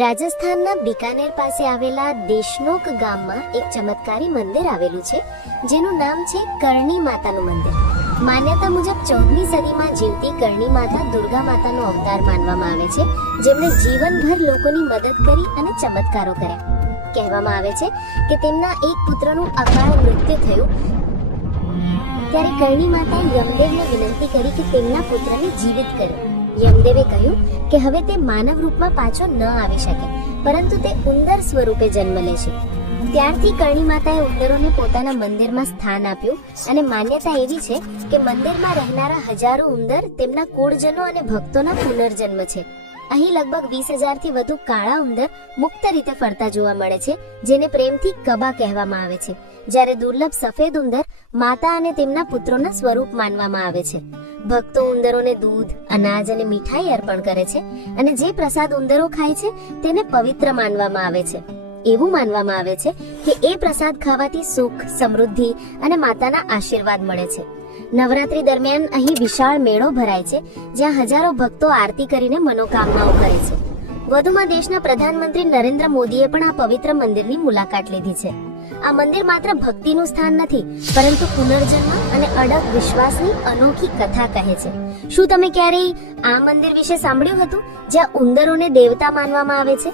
રાજસ્થાનના બીકાનેર પાસે આવેલા દેશનોક ગામમાં એક ચમત્કારી મંદિર આવેલું છે જેનું નામ છે કરણી માતાનું મંદિર. માન્યતા મુજબ 14મી સદીમાં જીવતી કરણી માતા દુર્ગા માતાનો અવતાર માનવામાં આવે છે, જેમણે જીવનભર લોકોની મદદ કરી અને ચમત્કારો કર્યા. કહેવામાં આવે છે કે તેમના એક પુત્રનું અકાળ મૃત્યુ થયું ત્યારે કરણી માતાએ યમદેવને વિનંતી કરી કે તેમના પુત્રને જીવિત કરે. યમદેવે કહ્યું કે હવે તે માનવ રૂપમાં પાછો ન આવી શકે, પરંતુ તે ઉંદર સ્વરૂપે જન્મ લેશે. ત્યારથી કરણી માતાએ ઉંદરોને પોતાના મંદિરમાં સ્થાન આપ્યું અને માન્યતા એવી છે કે મંદિરમાં રહેનારા હજારો ઉંદર તેમના કુળજનો અને ભક્તોના પુનર્જન્મ છે. અહીં લગભગ 20,000 થી વધુ કાળા ઉંદર મુક્ત રીતે ફરતા જોવા મળે છે, જેને પ્રેમથી કબા કહેવામાં આવે છે, જ્યારે દુર્લભ સફેદ ઉંદર માતા અને તેમના પુત્રોના સ્વરૂપ માનવામાં આવે છે. ભક્તો ઉંદરોને દૂધ, અનાજ અને મીઠાઈ અર્પણ કરે છે અને જે પ્રસાદ ઉંદરો ખાય છે તેને પવિત્ર માનવામાં આવે છે. એવું માનવામાં આવે છે કે એ પ્રસાદ ખાવાથી સુખ, સમૃદ્ધિ અને માતાના આશીર્વાદ મળે છે. નવરાત્રી દરમિયાન અહીં વિશાળ મેળો ભરાય છે, જ્યાં હજારો ભક્તો આરતી કરીને મનોકામનાઓ કરે છે. વધુમાં દેશના પ્રધાનમંત્રી નરેન્દ્ર મોદીએ પણ આ પવિત્ર મંદિરની મુલાકાત લીધી છે. આ મંદિર માત્ર ભક્તિનું સ્થાન નથી, પરંતુ પુનર્જન્મ અને અડગ વિશ્વાસની અનોખી કથા કહે છે. શું તમે ક્યારેય આ મંદિર વિશે સાંભળ્યું હતું, જ્યાં ઉંદરોને દેવતા માનવામાં આવે છે?